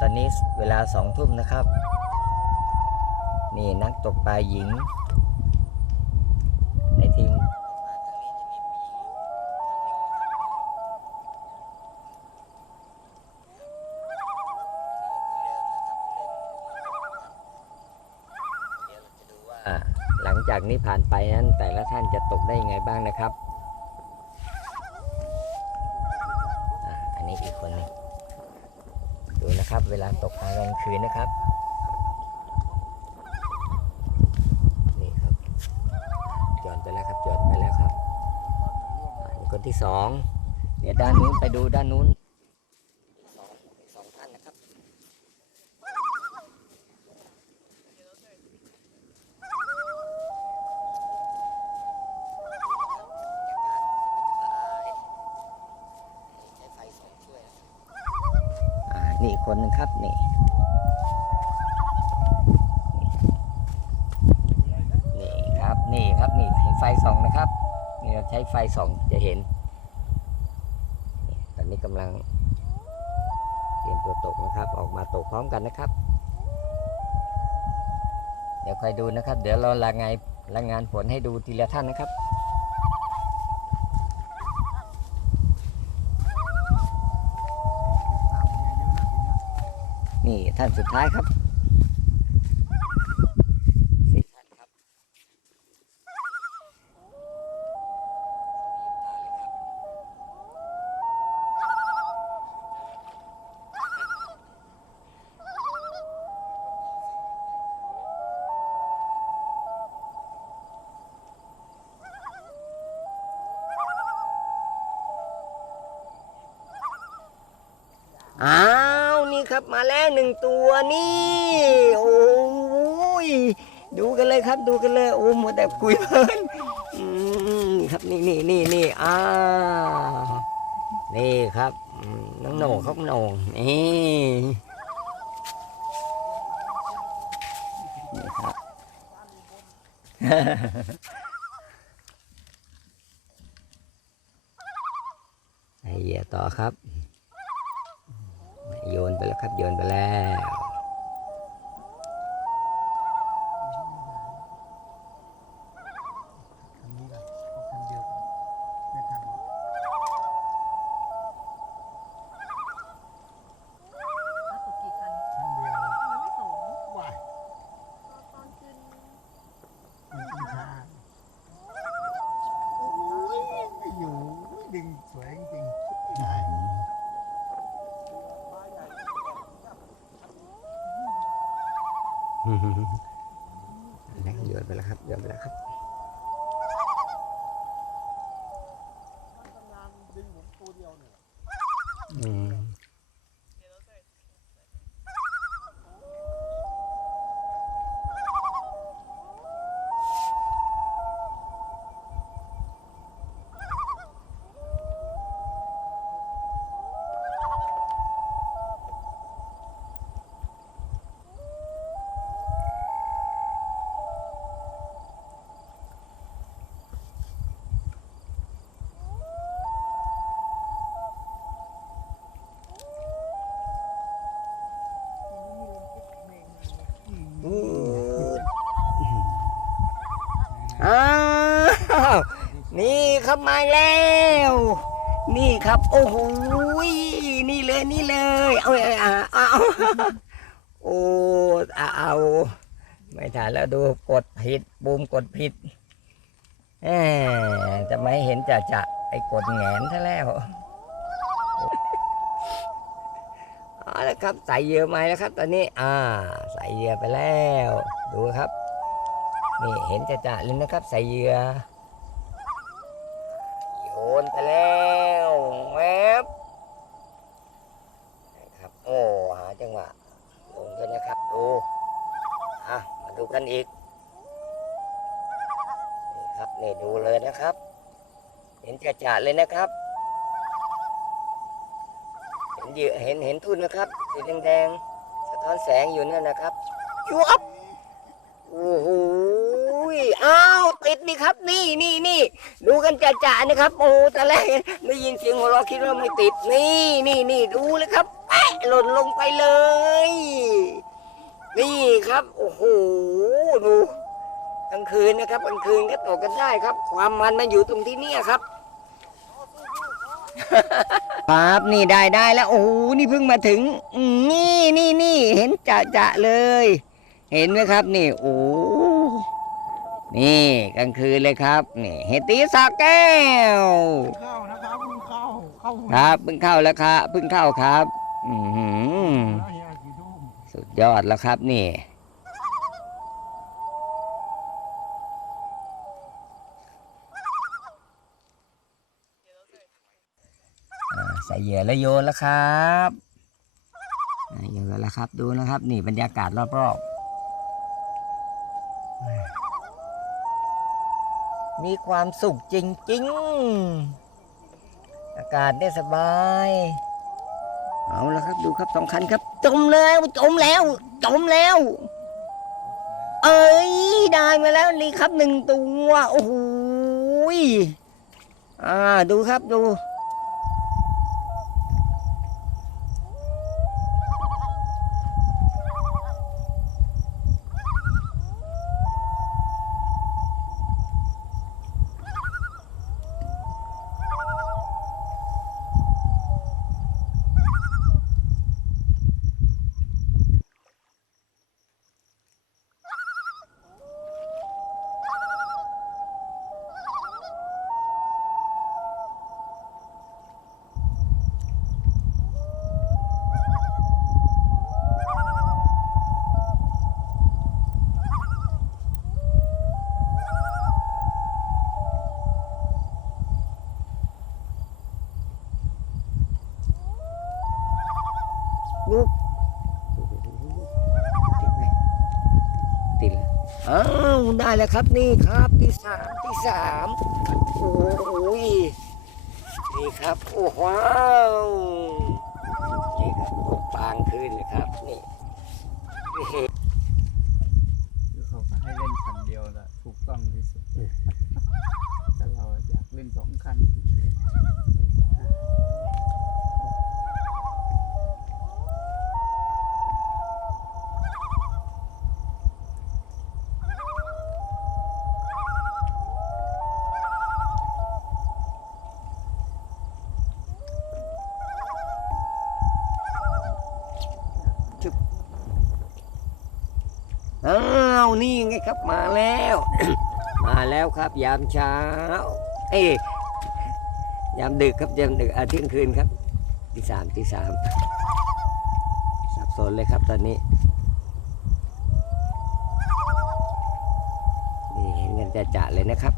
ตอนนี้เวลาสองทุ่มนะครับ นี่นักตกปลาหญิง ในทีม หลังจากนี้ผ่านไปนั้นแต่ละท่านจะตกได้ยังไงบ้างนะครับอ่าอันนี้อีกคนหนึงดู นะครับ เวลาตกปลากลางคืนนะครับนี่ครับจอดไปแล้วครับจอดไปแล้วครับคนที่สองเดี๋ยวด้านนู้นไปดูด้านนู้นสองสองท่านนะครับ อ่า นี่คนหนึงครับนี่นี่ครับนี่ครับนี่ให้ไฟส่องนะครับนี่เราใช้ไฟส่องจะเห็นนี่ตอนนี้กำลังเตรียมตัวตกนะครับ ออกมาตกพร้อมกันนะครับ เดี๋ยวคอยดูนะครับ เดี๋ยวเรารายงานรายงานผลให้ดูทีละท่านนะครับ นี่ท่านสุดท้ายครับสี่ท่านครับอ้า ครับมาแล้วหนึ่งตัวนี่ โอ้ยดูกันเลยครับดูกันเลยโอ้หมดแต่คุยเพลินครับนี่นี่นี่นี่อ้านี่ครับน้องโหน่งครับโหน่งนี่นี่ครับไอเหยียต่อครับ โยนไปแล้วครับ โยนไปแล้ว คันนี้ก่อนเอาคันเดียวก่อนไม่ทัน แล้วตกกี่คัน คันเดียว ทำไมไม่สอง ว้าย ตอนขึ้น มันอินชาโอ้ยไม่อยู่ดึงสวยจริงๆใช่ โยนไปแล้วครับโยนไปแล้วครับ ดึงผมตัวเดียวเนี่ย อืมอู้อ้าวนี่ ครับมาแล้ว นี่ครับ โอ้โหนี่เลยนี่เลย เอาเอาเอาโอ้เอาเอาไม่ทันแล้วดูกดผิดบูมกดผิดแหมจะไม่เห็นจะจะไอ้กดแงนซะแล้วเอาละครับใส่เหยื่อใหม่แล้วครับ ตอนนี้ อ่า ใส่เหยื่อไปแล้ว ดูครับ นี่เห็นจะจะเลยนะครับ ใส่เหยื่อ นไปแล้วแวบนะครับโอ้หาจังหวะลงด้วยนะครับดูอะมาดูกันอีกนี่ครับนี่ดูเลยนะครับ เห็นจะจะเลยนะครับเห็นเหยื่อเห็นเห็นทุนนะครับสีแดงๆสะท้อนแสงอยู่นั่นนะครับยวบโอ้โห ติดนี่ครับ นี่นี่นี่ดูกันจ่าๆนะครับ โอ้แต่แรกได้ยินเสียงหัวเราะคิดว่าไม่ติด นี่นี่นี่ดูเลยครับแปะหล่นลงไปเลย นี่ครับ โอ้โหดูกลางคืนนะครับกลางคืนก็ตกกันได้ครับ ความมันมันอยู่ตรงที่เนี่ยครับครับนี่ได้ได้แล้ว โอ้โหนี่เพิ่งมาถึง นี่นี่นี่เห็นจะจะเลย เห็นไหมครับ นี่ โอ้ นี่กลางคืนเลยครับนี่เฮดตีสากแก้วเข้านะครับมึงเข้าเข้าครับเพิ่งเข้าแล้วครับเพิ่งเข้าครับ อือหือแล้วเฮียกี่ทุ่มสุดยอดแล้วครับนี่อ่าใส่เหยื่อแล้วโยนแล้วครับอ่าโยนแล้วครับดูนะครับ นี่บรรยากาศรอบๆ มีความสุขจริงๆ อากาศได้สบาย เอาละครับดูครับสองคันครับ จมแล้วจมแล้ว จมแล้ว เอ้ยได้มาแล้วนี่ครับหนึ่งตัว โอ้โหยอ่าดูครับดู ได้แล้วครับนี่ครับที่สามที่สามโอ้ยนี่ครับโอ้ว้าวนี่ครับปางขึ้นเลยครับนี่เขาให้เล่นคันเดียวแหละถูกต้องที่สุดแต่เราอยากเล่นสองคัน อ้าว นี่ไงครับมาแล้ว มาแล้วครับ ยามเช้า เอ้ยยามดึกครับยามดึกอาเที่ยงคืนครับตีสามตีสามสับสนเลยครับตอนนี้นี่เห็นกันจะจ่าเลยนะครับ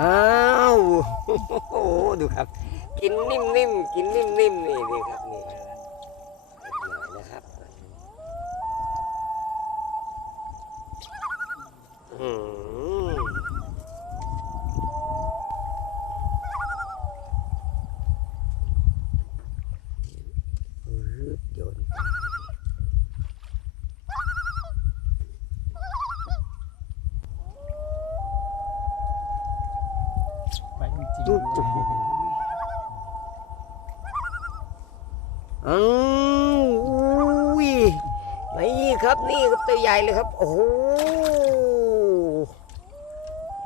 อ้าวโอ้ดูครับ กินนิ่มๆกินนิ่มๆนี่นี่ครับนี่หน่อยนะครับอืมโยนไป ไปจริง จุ๊บจุ๊บ อืมวอุ้ยนี่ครับนี่ครับตัวใหญ่เลยครับ โอ้โห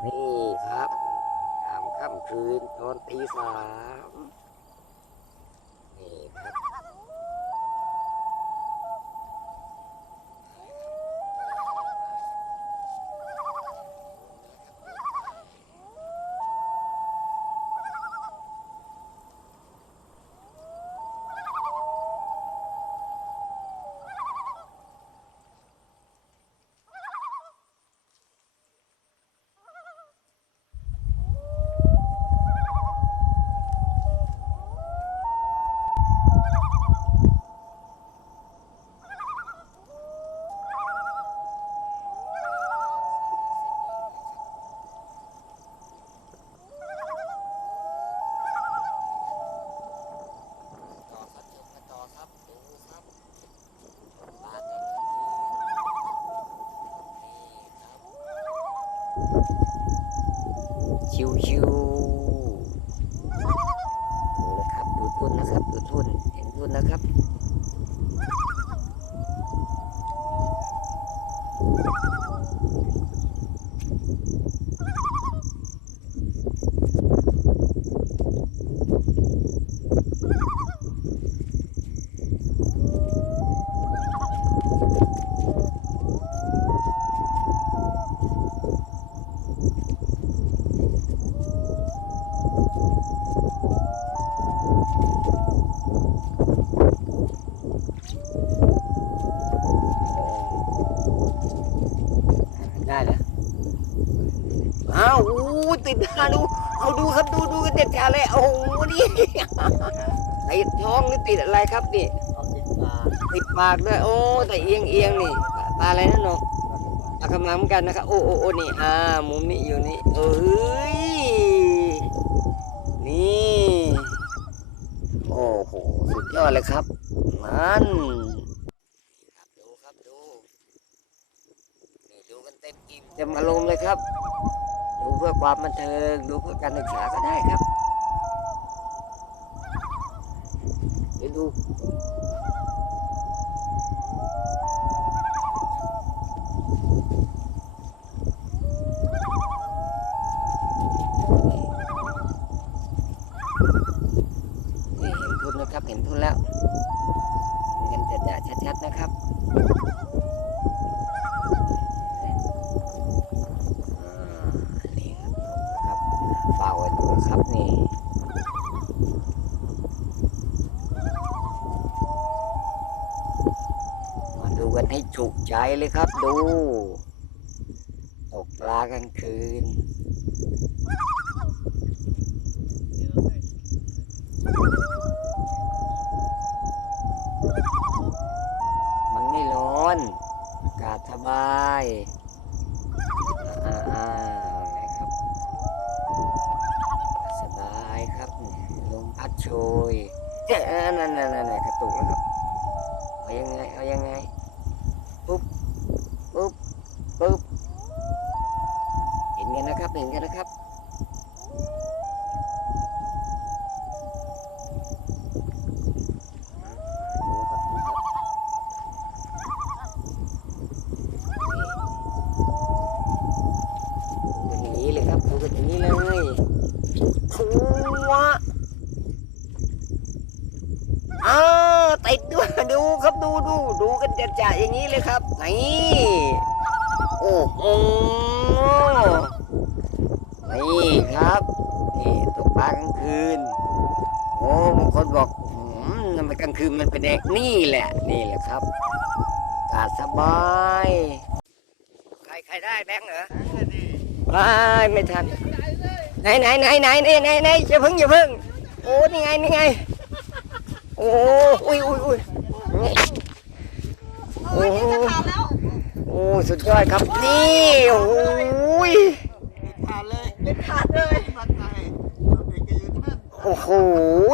นี่ครับยามค่ำคืนตอนตีสามนี่ครับ ๆ ชิวชิวดูนะครับ ดูทุ่นนะครับ ดูทุ่นเห็นทุ่นนะครับ ได้แล้วอ้าวอู้ติดหาดู เอาดูครับดูดูกัน เด็ดขาดเลยโอ้โหนี่ติดท้องหรือติดอะไรครับนี่ติดปาติดปากด้วยโอ้แต่เอียงเอียงนี่ปลาอะไรนั่นเนาะปลากำลังกันนะครับโอ้โอ้โอ้นี่อ่ามุมนี้อยู่นี่เอ้ยนี่โอ้โหสุดยอดเลยครับมันดูครับดูนี่ดูกันเต็มอิ่มเต็มอารมณ์เลยครับ ดูเพื่อความบันเทิง ดูเพื่อการศึกษาก็ได้ครับเดี๋ยวดู นี่เห็นทุนนะครับ เห็นทุนแล้วเห็นกันจะจะชัดๆนะครับอ่านี่ครับเฝ้า ดูครับนี่มาดูกันให้จุใจเลยครับดู ตกปลากลางคืนมันไม่ร้อน อากาศสบาย โชยนั่นนั่นนั่นกระตุกแล้วครับ เอายังไง เอายังไง ปุ๊บ ปุ๊บ ปุ๊บ เห็นกันนะครับ เห็นกันนะครับ ดูครับดูครับดูกันอย่างนี้เลยครับดูกันอย่างนี้เลยทัวอ้าวติดด้วยดู ครับดูดูดูกันจะจะๆอย่างนี้เลยครับนี่โอ้โหนี่ครับ นี่ตกปลากลางคืน โอ้บางคนบอกอืมทำไมกลางคืนมันเป็นแดงนี่แหละ นี่แหละครับกาสบายใครใครได้แบงค์เหรอไม่ไม่ทันไหนไหนไหนไหนไหนไหนไหนอย่าพิ่งอย่าพิ่งโอ้นี่ไงนี่ไง โอ้อุ้ยอุ้ยอุ้ย โอ้โอ้สุดยอดครับนี่โอ้ยขาดเลยเด็ดขาดเลยไงเอาด็กก็ยืนนั่นโอ้โห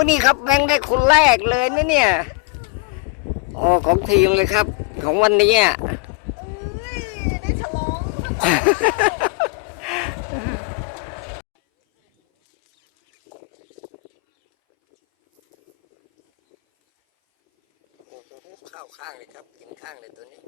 นี่ครับแบงค์ได้คนแรกเลยนะเนี่ยโอ้ของทีมเลยครับ ของวันนี้อะได้ฉลอง โอ้โหเข้าข้างเลยครับ กินข้างเลยตัวนี้